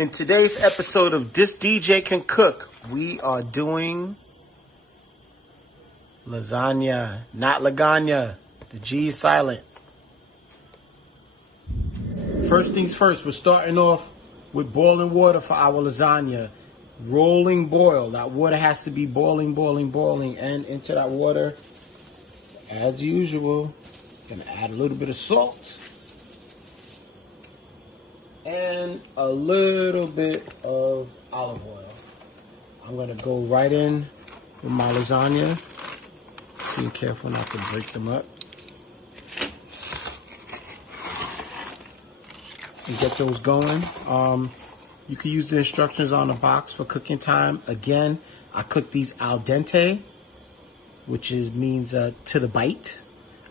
In today's episode of This DJ Can Cook, we are doing lasagna, not Laganya. The G is silent. First things first, we're starting off with boiling water for our lasagna. Rolling boil. That water has to be boiling. And into that water, as usual, gonna add a little bit of salt. And a little bit of olive oil. I'm gonna go right in with my lasagna. Being careful not to break them up. And get those going. You can use the instructions on the box for cooking time. Again, I cook these al dente, which means to the bite.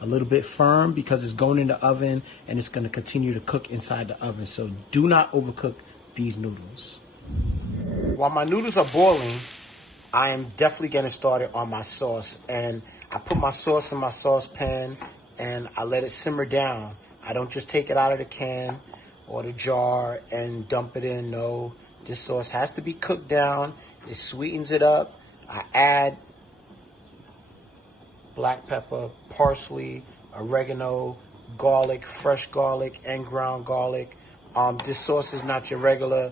A little bit firm because it's going in the oven and it's going to continue to cook inside the oven. So do not overcook these noodles. While my noodles are boiling, I am definitely getting started on my sauce. And I put my sauce in my saucepan and I let it simmer down. I don't just take it out of the can or the jar and dump it in. No, this sauce has to be cooked down. It sweetens it up. I add black pepper, parsley, oregano, garlic, fresh garlic, and ground garlic. This sauce is not your regular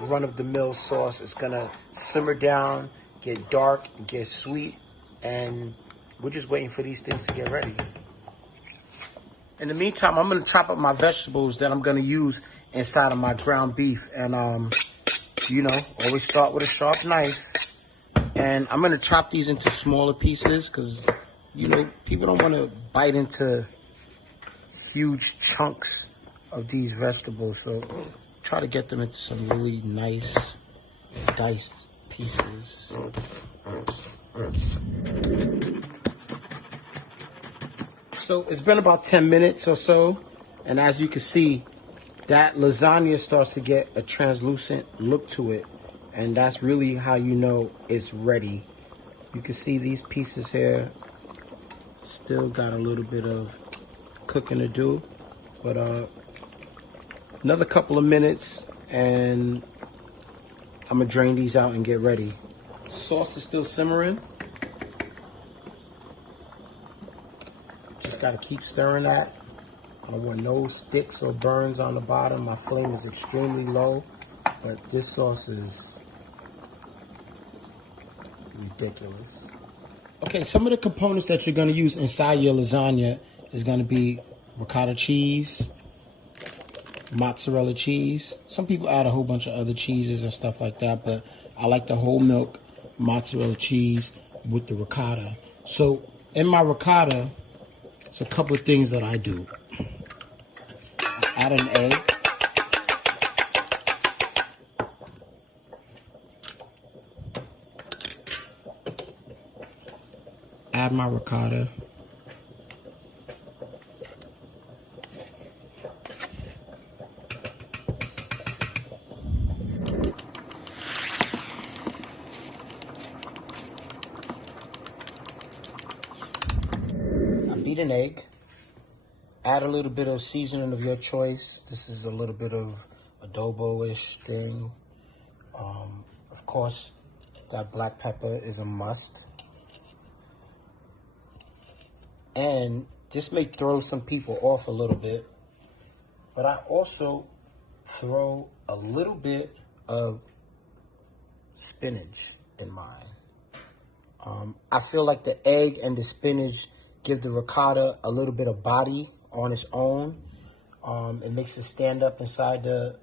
run-of-the-mill sauce. It's gonna simmer down, get dark, get sweet, and we're just waiting for these things to get ready. In the meantime, I'm gonna chop up my vegetables that I'm gonna use inside of my ground beef. And always start with a sharp knife. And I'm gonna chop these into smaller pieces because people don't want to bite into huge chunks of these vegetables. So try to get them into some really nice diced pieces. So it's been about 10 minutes or so. And as you can see, that lasagna starts to get a translucent look to it. And that's really how you know it's ready. You can see these pieces here. Still got a little bit of cooking to do, but another couple of minutes and I'm gonna drain these out and get ready. Sauce is still simmering. Just gotta keep stirring that. I don't want no sticks or burns on the bottom. My flame is extremely low, but this sauce is ridiculous. Okay, some of the components that you're going to use inside your lasagna is going to be ricotta cheese, mozzarella cheese. Some people add a whole bunch of other cheeses and stuff like that, but I like the whole milk mozzarella cheese with the ricotta. So in my ricotta, it's a couple of things that I do. I add an egg. Add my ricotta. I beat an egg. Add a little bit of seasoning of your choice. This is a little bit of adobo-ish thing. Of course, that black pepper is a must. And this may throw some people off a little bit, but I also throw a little bit of spinach in mine. I feel like the egg and the spinach give the ricotta a little bit of body on its own. It makes it stand up inside the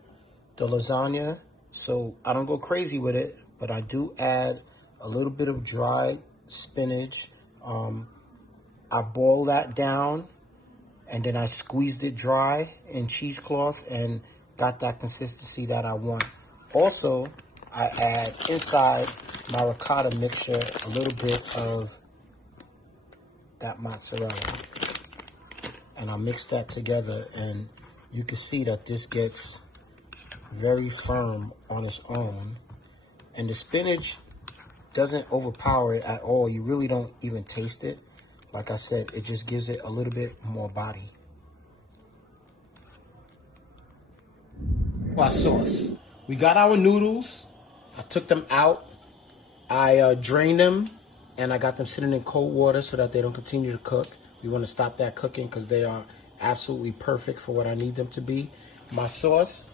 lasagna. So I don't go crazy with it, but I do add a little bit of dried spinach. I boil that down and then I squeezed it dry in cheesecloth and got that consistency that I want. Also, I add inside my ricotta mixture a little bit of that mozzarella. And I mix that together and you can see that this gets very firm on its own. And the spinach doesn't overpower it at all. You really don't even taste it. Like I said, it just gives it a little bit more body. Our sauce. We got our noodles. I took them out. I drained them, and I got them sitting in cold water so that they don't continue to cook. We want to stop that cooking because they are absolutely perfect for what I need them to be. My sauce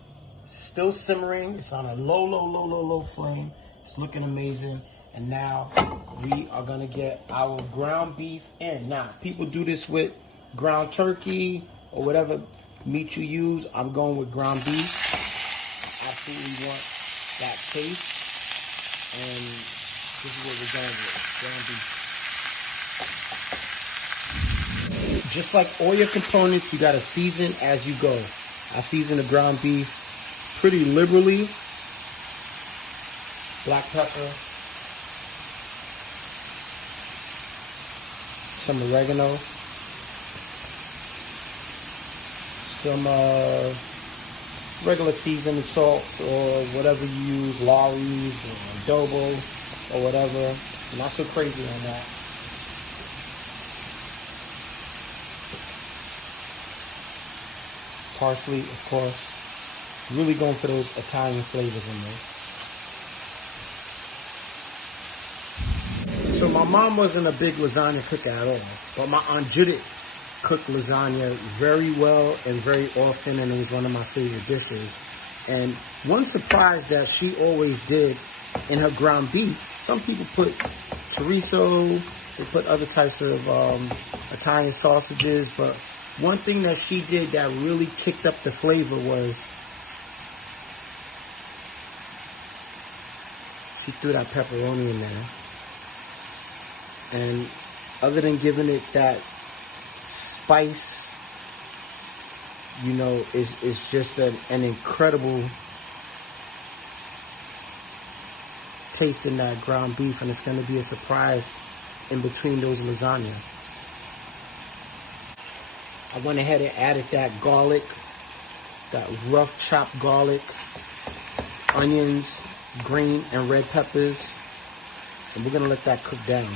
is still simmering. It's on a low flame. It's looking amazing. And now we are going to get our ground beef in. Now, people do this with ground turkey or whatever meat you use. I'm going with ground beef. I absolutely want that taste. And this is what we're going with, ground beef. Just like all your components, you gotta season as you go. I season the ground beef pretty liberally. Black pepper, some oregano, some regular seasoning salt or whatever you use, Lawry's or adobo or whatever. I'm not so crazy on that. Parsley, of course. Really going for those Italian flavors in this. So my mom wasn't a big lasagna cooker at all, but my Aunt Judith cooked lasagna very well and very often, and it was one of my favorite dishes. And one surprise that she always did in her ground beef, some people put chorizo, they put other types of Italian sausages, but one thing that she did that really kicked up the flavor was she threw that pepperoni in there. And other than giving it that spice, you know, is just an incredible taste in that ground beef, and it's going to be a surprise in between those lasagna. I went ahead and added that garlic, that rough chopped garlic, onions, green and red peppers, and we're going to let that cook down.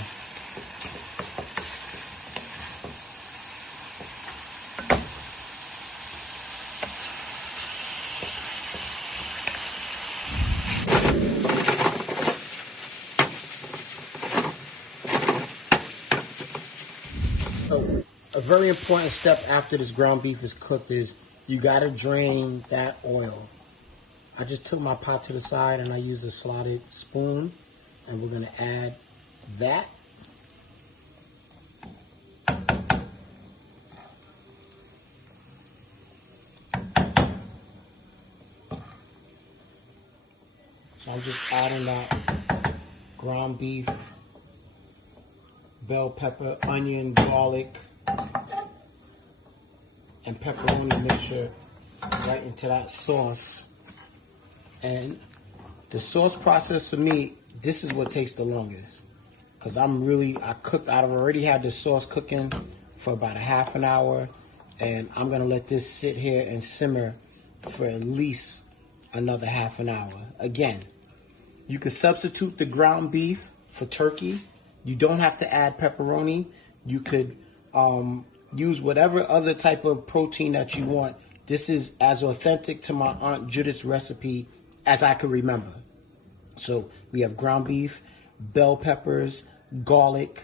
So a very important step after this ground beef is cooked is you gotta drain that oil. I just took my pot to the side and I used a slotted spoon, and we're gonna add that. So I'm just adding that ground beef, bell pepper, onion, garlic, and pepperoni mixture right into that sauce. And the sauce process for me, this is what takes the longest. Because I've already had the sauce cooking for about a half an hour, and I'm going to let this sit here and simmer for at least another half an hour. Again, you could substitute the ground beef for turkey. You don't have to add pepperoni. You could use whatever other type of protein that you want. This is as authentic to my Aunt Judith's recipe as I could remember. So we have ground beef, bell peppers, garlic,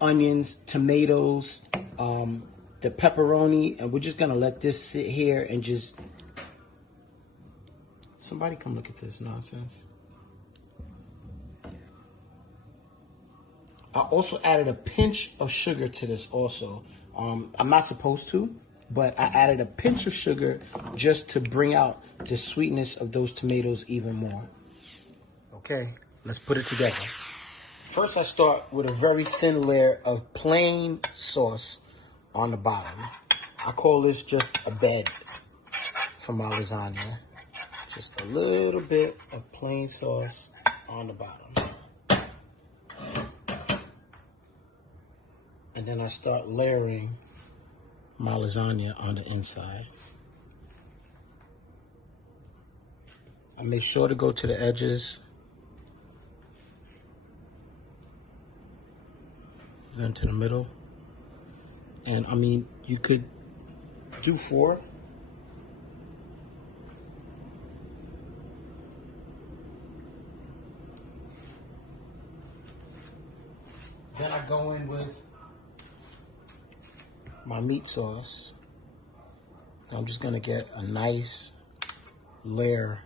onions, tomatoes, the pepperoni, and we're just gonna let this sit here and just... Somebody come look at this nonsense. I also added a pinch of sugar to this also. I'm not supposed to, but I added a pinch of sugar just to bring out the sweetness of those tomatoes even more. Okay, let's put it together. First, I start with a very thin layer of plain sauce on the bottom. I call this just a bed for my lasagna. Just a little bit of plain sauce on the bottom. And then I start layering my lasagna on the inside. I make sure to go to the edges, then to the middle. And I mean, you could do 4. Then I go in with my meat sauce. I'm just gonna get a nice layer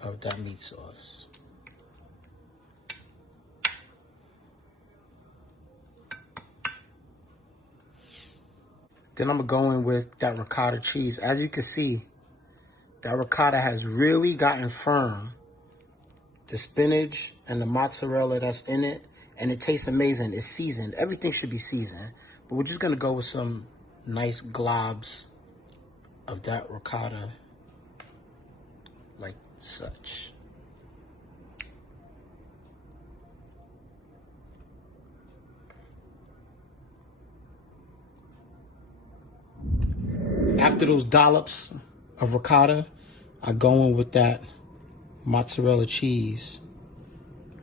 of that meat sauce. Then I'm gonna go in with that ricotta cheese. As you can see, that ricotta has really gotten firm. The spinach and the mozzarella that's in it, and it tastes amazing. It's seasoned. Everything should be seasoned. But we're just gonna go with some nice globs of that ricotta, like such. After those dollops of ricotta, I go in with that mozzarella cheese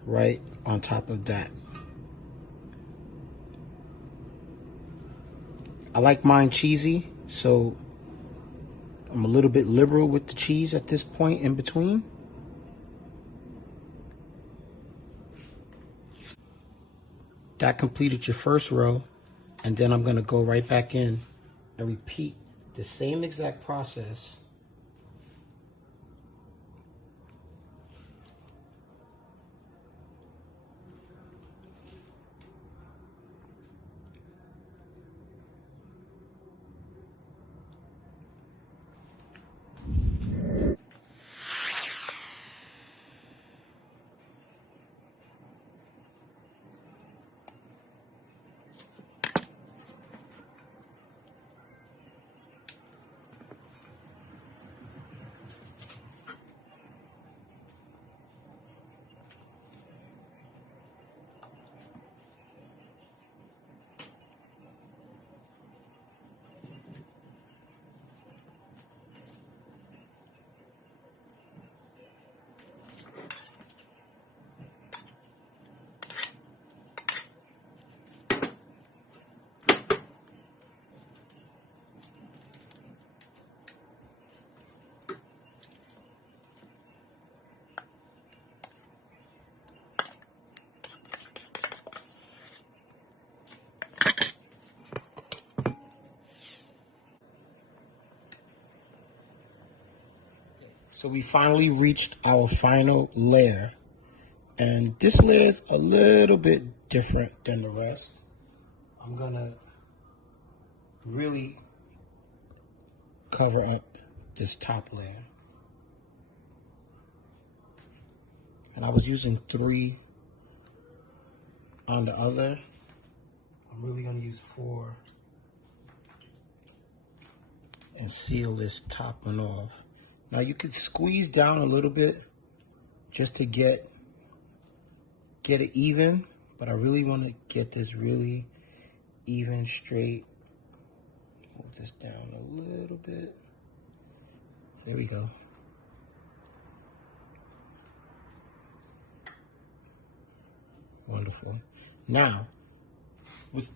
right on top of that. I like mine cheesy, so I'm a little bit liberal with the cheese at this point in between. That completed your first row, and then I'm gonna go right back in and repeat the same exact process . So we finally reached our final layer. And this layer is a little bit different than the rest. I'm gonna really cover up this top layer. And I was using 3 on the other. I'm really gonna use 4 and seal this top one off. Now you could squeeze down a little bit just to get it even, but I really want to get this really even, straight. Move this down a little bit. There we go. Wonderful. Now, with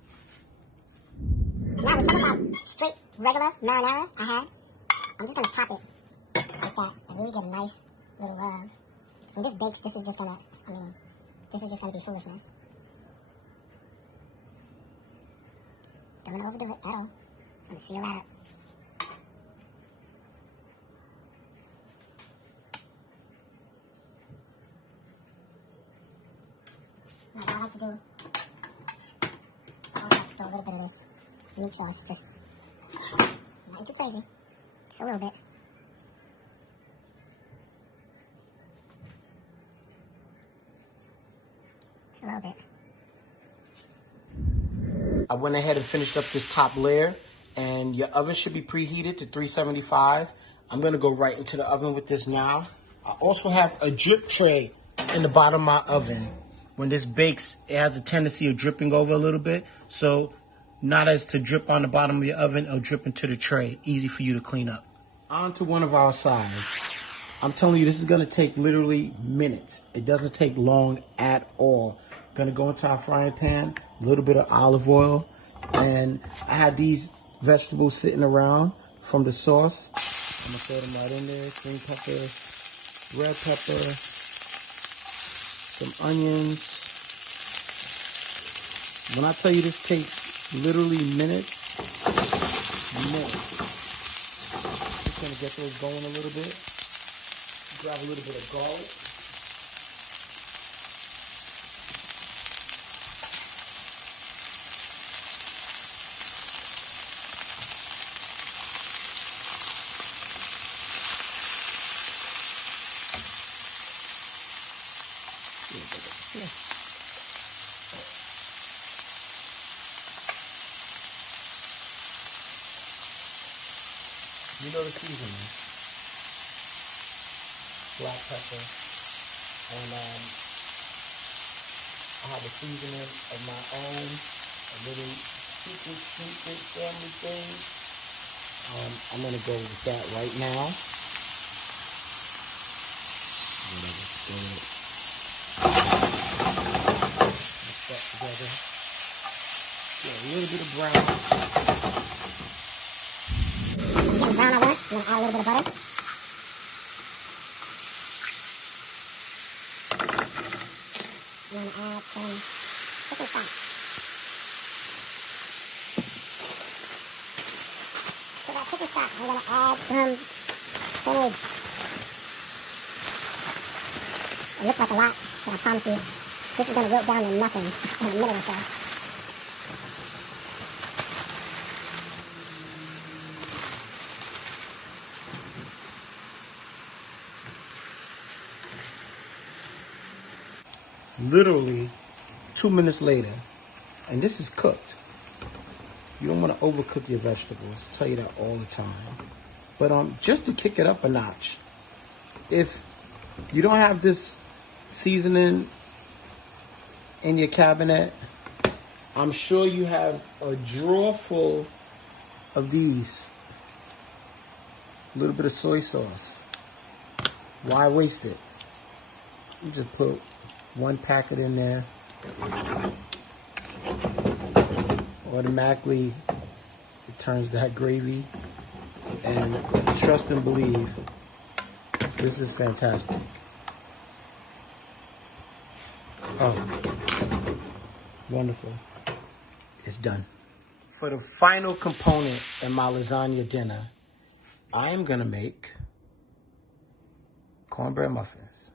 some of my straight regular marinara I had, I'm just gonna top it like that and really get a nice little rub. So when this bakes, this is just gonna, this is just gonna be foolishness. Don't wanna overdo it at all. Just wanna seal that up. Now what I like to do, I also like to throw a little bit of this meat sauce, just not too crazy, just a little bit. Just a little bit. I went ahead and finished up this top layer, and your oven should be preheated to 375. I'm gonna go right into the oven with this now. I also have a drip tray in the bottom of my oven. When this bakes, it has a tendency of dripping over a little bit, so not as to drip on the bottom of your oven, it'll drip into the tray. Easy for you to clean up. On to one of our sides. I'm telling you, this is gonna take literally minutes. It doesn't take long at all. Gonna go into our frying pan, a little bit of olive oil, and I had these vegetables sitting around from the sauce. I'm gonna throw them right in there. Green pepper, red pepper, some onions. When I tell you this takes literally minutes. Just gonna get those going a little bit. Grab a little bit of garlic. You know the seasoning. Black pepper. And I have a seasoning of my own. A little secret family thing. I'm going to go with that right now. Mix that together. Get a little bit of brown. Brown, I want. You want to add a little bit of butter? You want to add some chicken stock. To that chicken stock, I'm going to add some spinach. It looks like a lot, but I promise you, this is going to wilt down to nothing in a minute or so. Literally 2 minutes later, and this is cooked. You don't want to overcook your vegetables. I tell you that all the time. But just to kick it up a notch, if you don't have this seasoning in your cabinet, I'm sure you have a drawer full of these. A little bit of soy sauce. Why waste it? You just put 1 packet in there. Automatically, it turns that gravy. And trust and believe, this is fantastic. Oh, wonderful. It's done. For the final component in my lasagna dinner, I am gonna make cornbread muffins.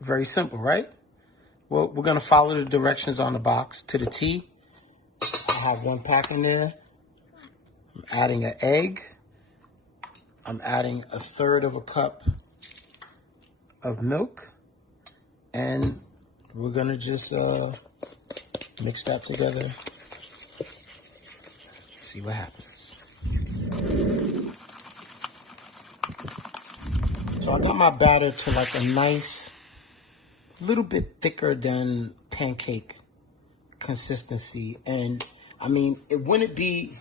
Very simple, right? Well, we're gonna follow the directions on the box to the T. I have 1 pack in there. I'm adding an egg. I'm adding 1/3 cup of milk. And we're gonna just mix that together. See what happens. So I got my batter to like a nice, little bit thicker than pancake consistency. And I mean, it wouldn't be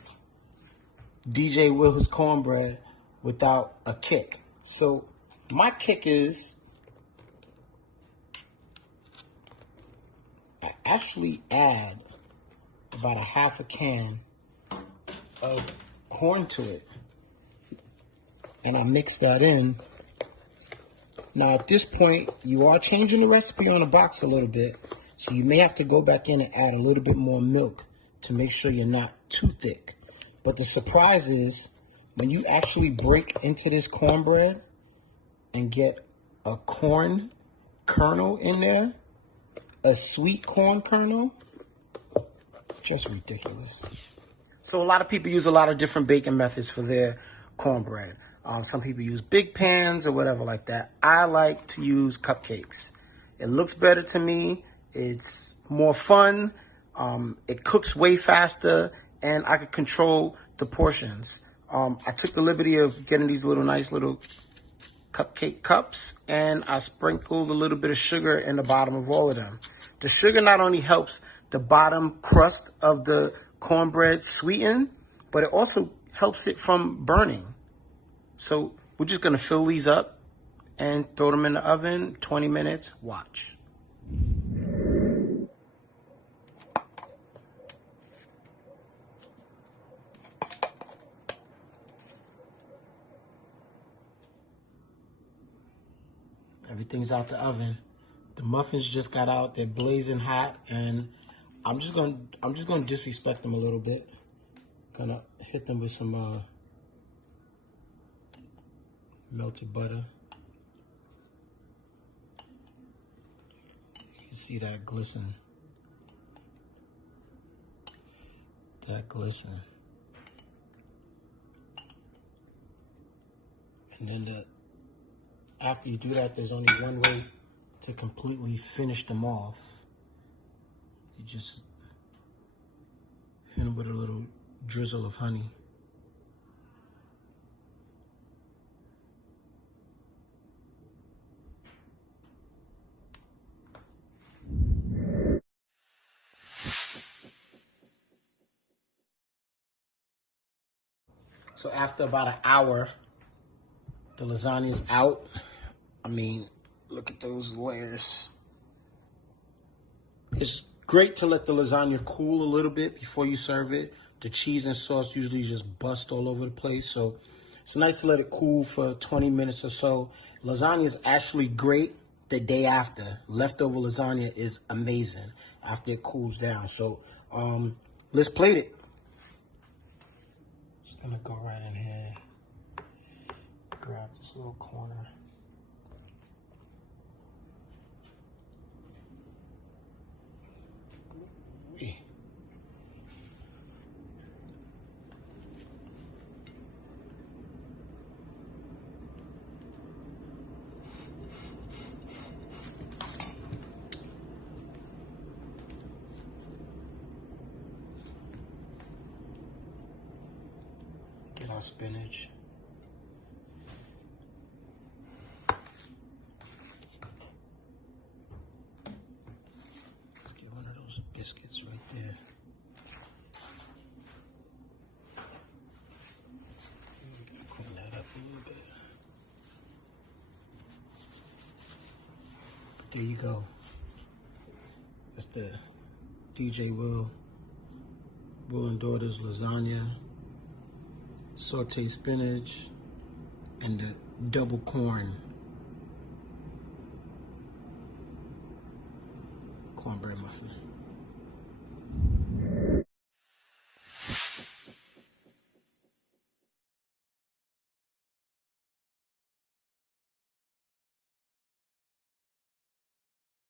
DJ Will's cornbread without a kick. So my kick is I actually add about a 1/2 can of corn to it. And I mix that in. Now at this point, you are changing the recipe on the box a little bit. So you may have to go back in and add a little bit more milk to make sure you're not too thick. But the surprise is when you actually break into this cornbread and get a corn kernel in there, a sweet corn kernel, just ridiculous. So a lot of people use a lot of different baking methods for their cornbread. Some people use big pans or whatever like that. I like to use cupcakes. It looks better to me. It's more fun. It cooks way faster, and I could control the portions. I took the liberty of getting these nice little cupcake cups, and I sprinkled a little bit of sugar in the bottom of all of them. The sugar not only helps the bottom crust of the cornbread sweeten, but it also helps it from burning. So we're just gonna fill these up and throw them in the oven, 20 minutes, watch. Everything's out the oven. The muffins just got out. They're blazing hot, and I'm just gonna disrespect them a little bit. Gonna hit them with some melted butter. You can see that glisten. That glisten. And then after you do that, there's only one way to completely finish them off. You just hit them with a little drizzle of honey. So after about an hour, the lasagna is out. I mean, look at those layers. It's great to let the lasagna cool a little bit before you serve it. The cheese and sauce usually just bust all over the place. So it's nice to let it cool for 20 minutes or so. Lasagna is actually great the day after. Leftover lasagna is amazing after it cools down. So let's plate it. Just gonna go right in here. Grab this little corner. Get our spinach. Get one of those biscuits right there. Clean that up a little bit. There you go. That's the DJ Will and Daughters lasagna, sauteed spinach, and the double cornbread muffin.